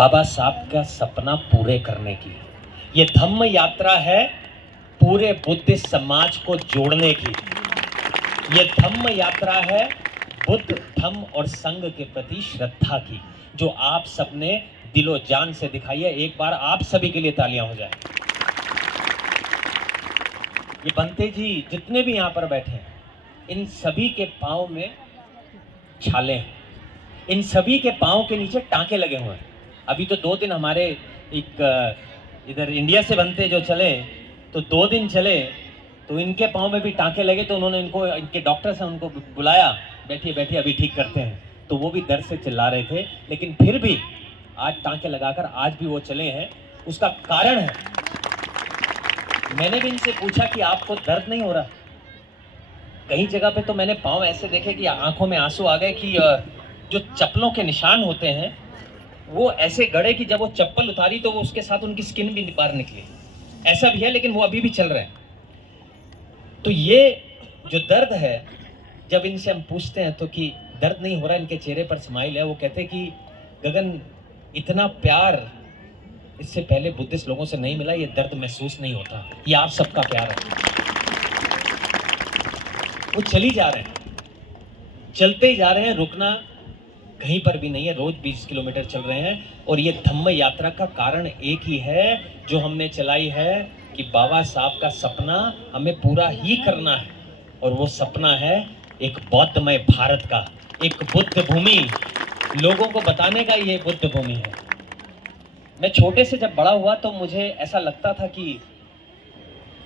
बाबा साहब का सपना पूरे करने की ये धम्म यात्रा है, पूरे बुद्धिस्ट समाज को जोड़ने की। ये धम्म यात्रा है बुद्ध धम्म और संघ के प्रति श्रद्धा की, जो आप सबने दिलो जान से दिखाई है। एक बार आप सभी के लिए तालियां हो जाए। ये बंते जी जितने भी यहाँ पर बैठे हैं, इन सभी के पाँव में छाले हैं, इन सभी के पाँव के नीचे टांके लगे हुए हैं। अभी तो 2 दिन हमारे एक इधर इंडिया से बनते जो चले, तो 2 दिन चले तो इनके पाँव में भी टांके लगे, तो उन्होंने इनको, इनके डॉक्टर से उनको बुलाया, बैठिए बैठिए अभी ठीक करते हैं। तो वो भी दर्द से चिल्ला रहे थे, लेकिन फिर भी आज टांके लगाकर आज भी वो चले हैं। उसका कारण है, मैंने भी इनसे पूछा कि आपको दर्द नहीं हो रहा? कई जगह पे तो मैंने पाँव ऐसे देखे कि आंखों में आंसू आ गए कि जो चप्पलों के निशान होते हैं वो ऐसे गड़े कि जब वो चप्पल उतारी तो वो उसके साथ उनकी स्किन भी बाहर निकली। ऐसा भी है, लेकिन वो अभी भी चल रहे हैं। तो ये जो दर्द है, जब इनसे हम पूछते हैं तो कि दर्द नहीं हो रहा, इनके चेहरे पर स्माइल है। वो कहते हैं कि गगन, इतना प्यार इससे पहले बुद्धिस्ट लोगों से नहीं मिला, ये दर्द महसूस नहीं होता, ये आप सबका प्यार है। वो चली जा रहे हैं, चलते ही जा रहे हैं, रुकना कहीं पर भी नहीं है। रोज 20 किलोमीटर चल रहे हैं। और ये धम्म यात्रा का कारण एक ही है जो हमने चलाई है कि बाबा साहब का सपना हमें पूरा ही करना है। और वो सपना है एक बौद्धमय भारत का, एक बुद्ध भूमि, लोगों को बताने का ये बुद्ध भूमि है। मैं छोटे से जब बड़ा हुआ तो मुझे ऐसा लगता था कि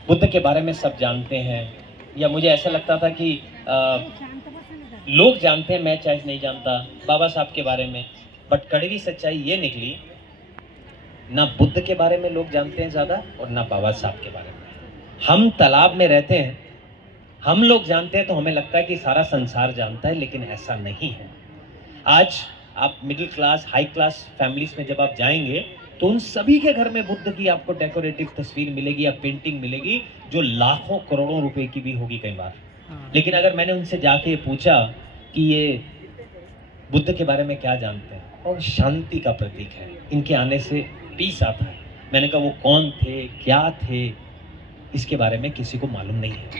बुद्ध के बारे में सब जानते हैं, या मुझे ऐसा लगता था कि लोग जानते हैं, मैं चाहे नहीं जानता बाबा साहब के बारे में। बट कड़वी सच्चाई ये निकली, ना बुद्ध के बारे में लोग जानते हैं ज़्यादा और ना बाबा साहब के बारे में। हम तालाब में रहते हैं, हम लोग जानते हैं तो हमें लगता है कि सारा संसार जानता है, लेकिन ऐसा नहीं है। आज आप middle class, high class families में जब आप जाएंगे तो उन सभी के घर में बुद्ध की आपको डेकोरेटिव तस्वीर मिलेगी या पेंटिंग मिलेगी, जो लाखों करोड़ों रुपए की भी होगी कई बार। लेकिन अगर मैंने उनसे जाके पूछा कि ये बुद्ध के बारे में क्या जानते हैं, और शांति का प्रतीक है, इनके आने से पीस आता है। मैंने कहा वो कौन थे, क्या थे, इसके बारे में किसी को मालूम नहीं है,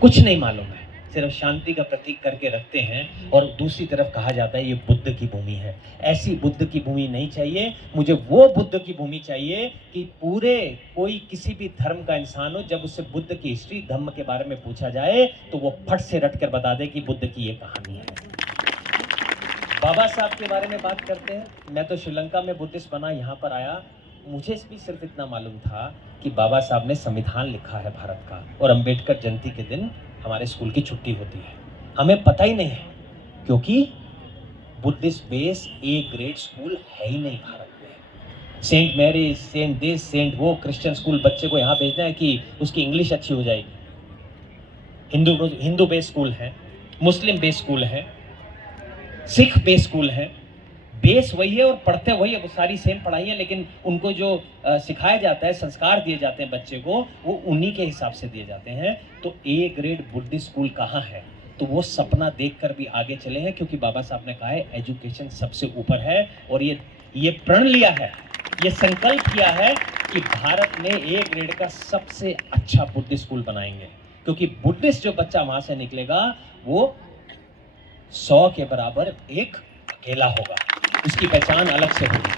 कुछ नहीं मालूम है, सिर्फ शांति का प्रतीक करके रखते हैं। और दूसरी तरफ कहा जाता है ये बुद्ध की भूमि है। ऐसी बुद्ध की भूमि नहीं चाहिए मुझे, वो बुद्ध की भूमि चाहिए कि पूरे कोई किसी भी धर्म का इंसान हो, जब उससे बुद्ध की हिस्ट्री, धम्म के बारे में पूछा जाए तो वो फट से रट कर बता दे कि बुद्ध की ये कहानी है। बाबा साहब के बारे में बात करते हैं। मैं तो श्रीलंका में बुद्धिस्ट बना, यहाँ पर आया, मुझे भी सिर्फ इतना मालूम था कि बाबा साहब ने संविधान लिखा है भारत का, और अंबेडकर जयंती के दिन हमारे स्कूल की छुट्टी होती है। हमें पता ही नहीं है, क्योंकि Buddhist base A grade school है ही नहीं भारत में। Saint Mary, saint this, saint वो, क्रिश्चियन स्कूल बच्चे को यहाँ भेजना है कि उसकी इंग्लिश अच्छी हो जाएगी। हिंदू बेस स्कूल है, मुस्लिम बेस स्कूल है, सिख बेस स्कूल है। बेस वही है और पढ़ते वही है, वो सारी सेम पढ़ाई है, लेकिन उनको जो सिखाया जाता है, संस्कार दिए जाते हैं बच्चे को, वो उन्हीं के हिसाब से दिए जाते हैं। तो ए ग्रेड बुद्धिस्ट स्कूल कहाँ है? तो वो सपना देखकर भी आगे चले हैं, क्योंकि बाबा साहब ने कहा है एजुकेशन सबसे ऊपर है। और ये प्रण लिया है, ये संकल्प किया है कि भारत में ए ग्रेड का सबसे अच्छा बुद्धिस्ट स्कूल बनाएंगे, क्योंकि बुद्धिस्ट जो बच्चा वहां से निकलेगा वो 100 के बराबर एक अकेला होगा, उसकी पहचान अलग से होगी।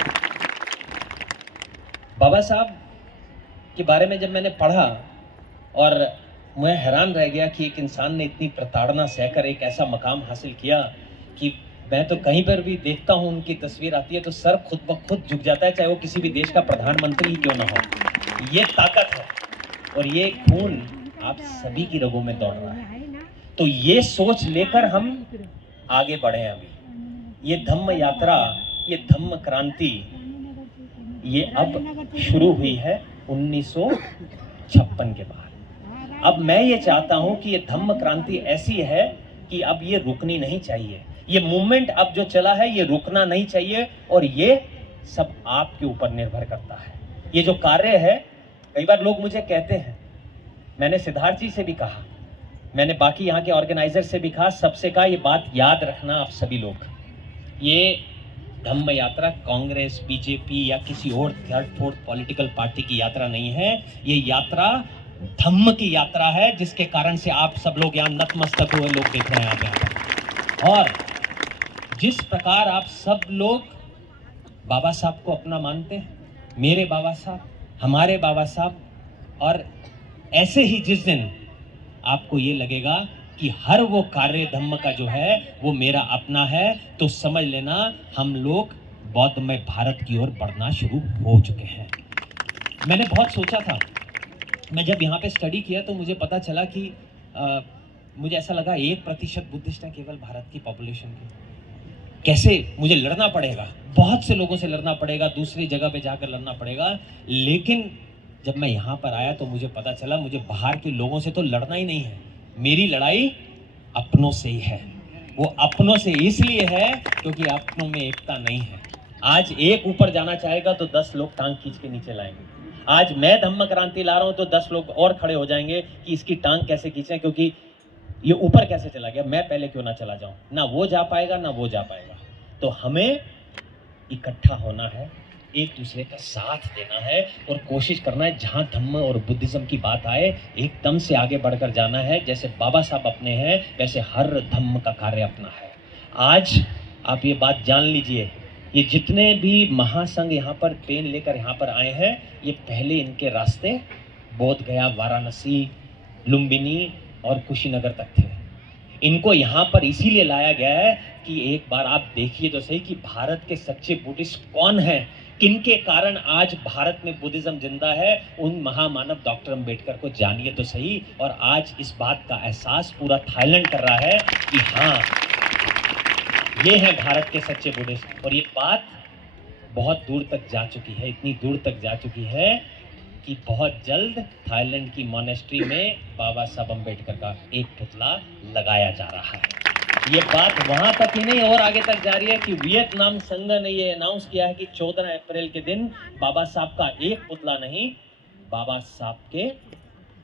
बाबा साहब के बारे में जब मैंने पढ़ा, और मैं हैरान रह गया कि एक इंसान ने इतनी प्रताड़ना सहकर एक ऐसा मकाम हासिल किया कि मैं तो कहीं पर भी देखता हूं, उनकी तस्वीर आती है तो सर खुद ब खुद झुक जाता है, चाहे वो किसी भी देश का प्रधानमंत्री ही क्यों ना हो। ये ताकत है और ये खून आप सभी की रगों में दौड़ रहा है। तो ये सोच लेकर हम आगे बढ़े हैं। अभी ये धम्म यात्रा, ये धम्म क्रांति, ये अब शुरू हुई है 1956 के बाद। अब मैं ये चाहता हूं कि ये धम्म क्रांति ऐसी है कि अब ये रुकनी नहीं चाहिए। ये मूवमेंट अब जो चला है ये रुकना नहीं चाहिए, और ये सब आपके ऊपर निर्भर करता है। ये जो कार्य है, कई बार लोग मुझे कहते हैं, मैंने सिद्धार्थ जी से भी कहा, मैंने बाकी यहाँ के ऑर्गेनाइजर से भी कहा, सबसे कहा ये बात याद रखना आप सभी लोग, ये धम्म यात्रा कांग्रेस, बीजेपी या किसी और थर्ड फोर्थ पॉलिटिकल पार्टी की यात्रा नहीं है। ये यात्रा धम्म की यात्रा है, जिसके कारण से आप सब लोग यहाँ नतमस्तक हुए लोग देख रहे हैं आप यहाँ पर। और जिस प्रकार आप सब लोग बाबा साहब को अपना मानते हैं, मेरे बाबा साहब, हमारे बाबा साहब, और ऐसे ही जिस दिन आपको ये लगेगा कि हर वो कार्य धम्म का जो है वो मेरा अपना है, तो समझ लेना हम लोग बौद्धमय भारत की ओर बढ़ना शुरू हो चुके हैं। मैंने बहुत सोचा था, मैं जब यहाँ पे स्टडी किया तो मुझे पता चला कि मुझे ऐसा लगा 1% बुद्धिस्ट है केवल भारत की पॉपुलेशन की। कैसे मुझे लड़ना पड़ेगा, बहुत से लोगों से लड़ना पड़ेगा, दूसरी जगह पे जाकर लड़ना पड़ेगा। लेकिन जब मैं यहाँ पर आया तो मुझे पता चला मुझे बाहर के लोगों से तो लड़ना ही नहीं है, मेरी लड़ाई अपनों से ही है। वो अपनों से इसलिए है क्योंकि अपनों में एकता नहीं है। आज एक ऊपर जाना चाहेगा तो 10 लोग टांग खींच के नीचे लाएंगे। आज मैं धम्म क्रांति ला रहा हूं तो 10 लोग और खड़े हो जाएंगे कि इसकी टांग कैसे खींचें, क्योंकि ये ऊपर कैसे चला गया, मैं पहले क्यों ना चला जाऊं। ना वो जा पाएगा ना वो जा पाएगा। तो हमें इकट्ठा होना है, एक दूसरे का साथ देना है और कोशिश करना है जहां धम्म और बुद्धिज्म की बात आए एकदम से आगे बढ़कर जाना है। जैसे बाबा साहब अपने हैं वैसे हर धम्म का कार्य अपना है। आज आप ये बात जान लीजिए, ये जितने भी महासंघ यहाँ पर पेन लेकर यहाँ पर आए हैं, ये पहले इनके रास्ते बोध गया, वाराणसी, लुम्बिनी और कुशीनगर तक थे। इनको यहाँ पर इसीलिए लाया गया है कि एक बार आप देखिए तो सही कि भारत के सच्चे बुद्धिस्ट कौन हैं, किनके कारण आज भारत में बुद्धिज्म जिंदा है। उन महामानव डॉक्टर अंबेडकर को जानिए तो सही। और आज इस बात का एहसास पूरा थाईलैंड कर रहा है कि हाँ, ये है भारत के सच्चे बुद्धिस्ट। और ये बात बहुत दूर तक जा चुकी है, इतनी दूर तक जा चुकी है कि बहुत जल्द थाईलैंड की मॉनेस्ट्री में बाबा साहब अंबेडकर का एक पुतला लगाया जा रहा है। ये बात वहां तक ही नहीं और आगे तक जा रही है कि वियतनाम संघ ने ये अनाउंस किया है कि 14 अप्रैल के दिन बाबा साहब का एक पुतला नहीं, बाबा साहब के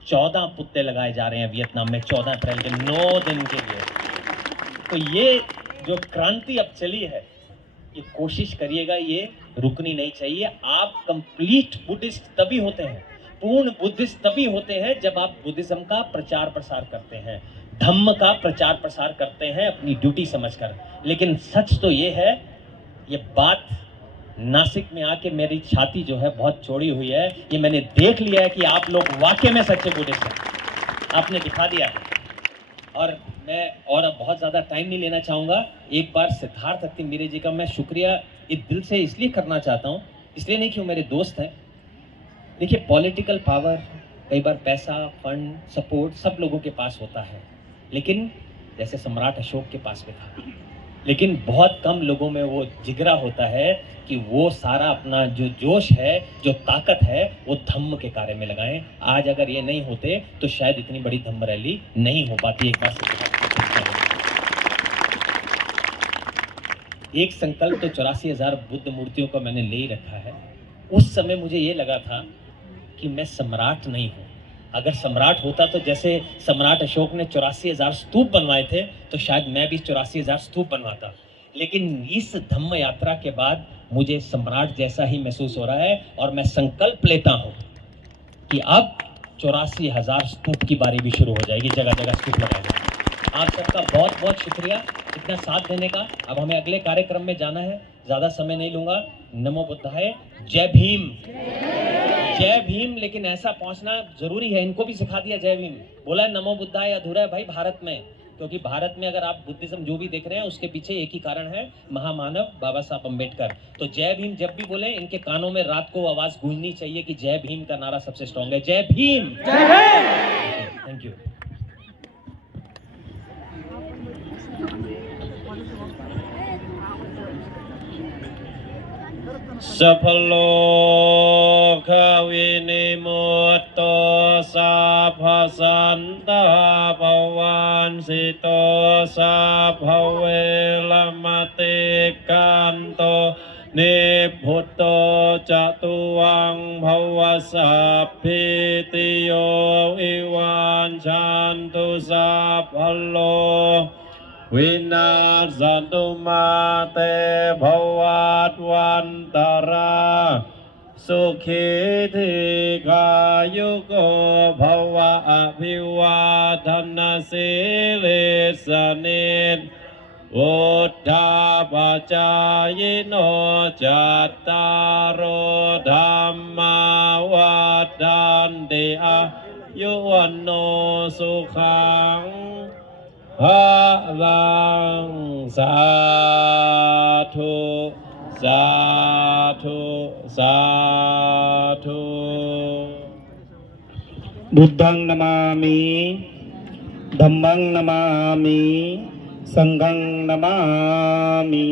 14 पुतले लगाए जा रहे हैं वियतनाम में 14 अप्रैल के 9 दिन के लिए। तो ये जो क्रांति अब चली है, ये कोशिश करिएगा, ये रुकनी नहीं चाहिए। आप कंप्लीट बुद्धिस्ट तभी होते हैं, पूर्ण बुद्धिस्ट तभी होते हैं जब आप बुद्धिज्म का प्रचार प्रसार करते हैं, धम्म का प्रचार प्रसार करते हैं अपनी ड्यूटी समझकर। लेकिन सच तो ये है, ये बात नासिक में आके मेरी छाती जो है बहुत चौड़ी हुई है। ये मैंने देख लिया है कि आप लोग वाकई में सच्चे बुद्धिस्ट हैं, आपने दिखा दिया है। और मैं और अब बहुत ज़्यादा टाइम नहीं लेना चाहूँगा। एक बार सिद्धार्थ अत्तिमीरे जी का मैं शुक्रिया इस दिल से इसलिए करना चाहता हूँ, इसलिए नहीं कि वो मेरे दोस्त हैं। देखिए, पॉलिटिकल पावर, कई बार पैसा, फंड, सपोर्ट सब लोगों के पास होता है, लेकिन जैसे सम्राट अशोक के पास में था, लेकिन बहुत कम लोगों में वो जिगरा होता है कि वो सारा अपना जो जोश है, जो ताकत है, वो धम्म के कार्य में लगाएं। आज अगर ये नहीं होते तो शायद इतनी बड़ी धम्म रैली नहीं हो पाती। एक बार एक संकल्प तो 84,000 बुद्ध मूर्तियों का मैंने ले ही रखा है। उस समय मुझे ये लगा था कि मैं सम्राट नहीं हूँ। अगर सम्राट होता तो जैसे सम्राट अशोक ने 84,000 स्तूप बनवाए थे, तो शायद मैं भी 84,000 स्तूप बनवाता। लेकिन इस धम्म यात्रा के बाद मुझे सम्राट जैसा ही महसूस हो रहा है और मैं संकल्प लेता हूँ कि अब 84,000 स्तूप की बारी भी शुरू हो जाएगी, जगह जगह स्तूप लगाए जाएंगे। आप सबका बहुत बहुत शुक्रिया इतना साथ देने का। अब हमें अगले कार्यक्रम में जाना है, ज़्यादा समय नहीं लूँगा। नमो बुद्धाय, जय भीम, जय भीम। लेकिन ऐसा पहुंचना जरूरी है, इनको भी सिखा दिया जय भीम। बोला नमो बुद्धाय अधूरा है भाई भारत में, क्योंकि भारत में अगर आप बुद्धिज्म जो भी देख रहे हैं उसके पीछे एक ही कारण है, महामानव बाबा साहब अंबेडकर। तो जय भीम जब भी बोले, इनके कानों में रात को आवाज गूंजनी चाहिए कि जय भीम का नारा सबसे स्ट्रॉन्ग है। जय भीम, जय भीम। Thank you. सफलो खविनिमुत्तो साभसन्तः भवांसितो साभवेलमते कान्तो निभुतो चतुवं भवसाभीतियो इवाञ्छन्तु साफलो วินาศตุมาเตภวัตวันตรา สุขีธิกายุโกภวะอภิวาทนาสิลิสนิจอุทธาปจายโนจัตตารโอธรรมาวัฏันติอายุวันโนสุขังภะลังสาธุ สาธุ สาธุ บุตตังนามามิธัมมังนามามิสังฆังนามามิ